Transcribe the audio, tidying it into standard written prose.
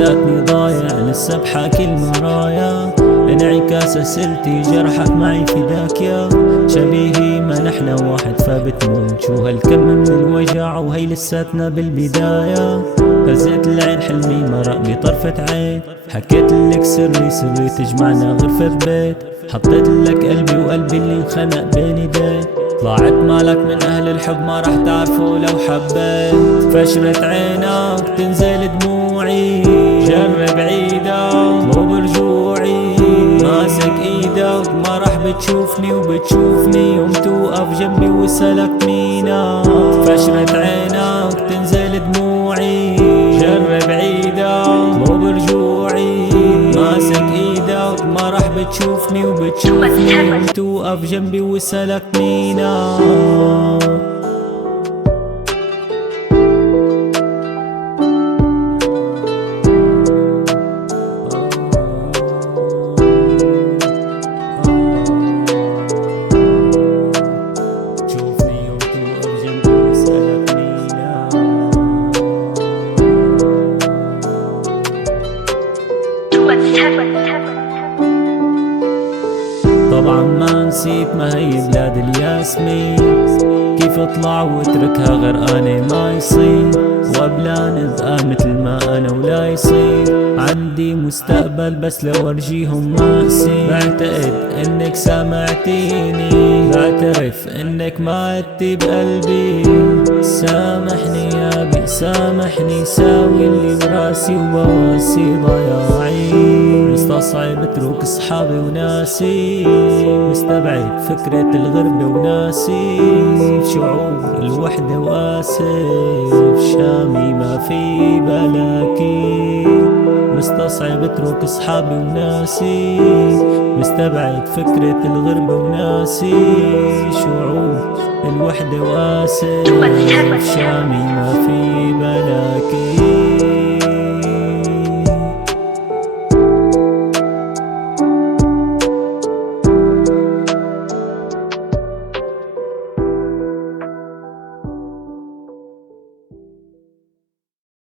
لساتني ضايع لسه بحاكي المرايا، انعكاس سلتي جرحك معي فداك يا شبيهي، ما نحنا واحد فبتموت. شو هالكم من الوجع وهي لساتنا بالبداية. فزيت العين حلمي مرق بطرفة عين، حكيت لك سري تجمعنا غرفة بيت، حطيت لك قلبي وقلبي اللي انخنق بين ايدين. طلعت مالك من اهل الحب ما رح تعرفه لو حبيت. فشرة عينك تنزل دموعي، جرب عيدك مو برجوعي، ماسك ايدك ما رح بتشوفني وبتشوفني يوم توقف جنبي وسلك مينا. فشرة عينك تنزل دموعي، جرب عيدك مو برجوعي، ماسك ايدك ما رح بتشوفني وبتشوفني يوم توقف جنبي وسلك مينا. طبعا ما نسيت ما هي بلاد الياسمين، كيف اطلع واتركها غرقانة ما يصير، وقبلان ابقى مثل ما انا ولا يصير. عندي مستقبل بس لو ارجيهم ما اقسي، بعتقد انك سامعتيني، بعترف انك ما عدتي بقلبي. سامحني يا بي سامحني، ساوي اللي براسي وبواسي ضياعي. مستصعب اترك اصحابي وناسي، مستبعد فكرة الغربة وناسي، شعور الوحدة واسف شامي ما في بلاكي. مستصعب اترك اصحابي وناسي، مستبعد فكرة الغربة وناسي، شعور الوحدة واسف شامي ما في بلاكي.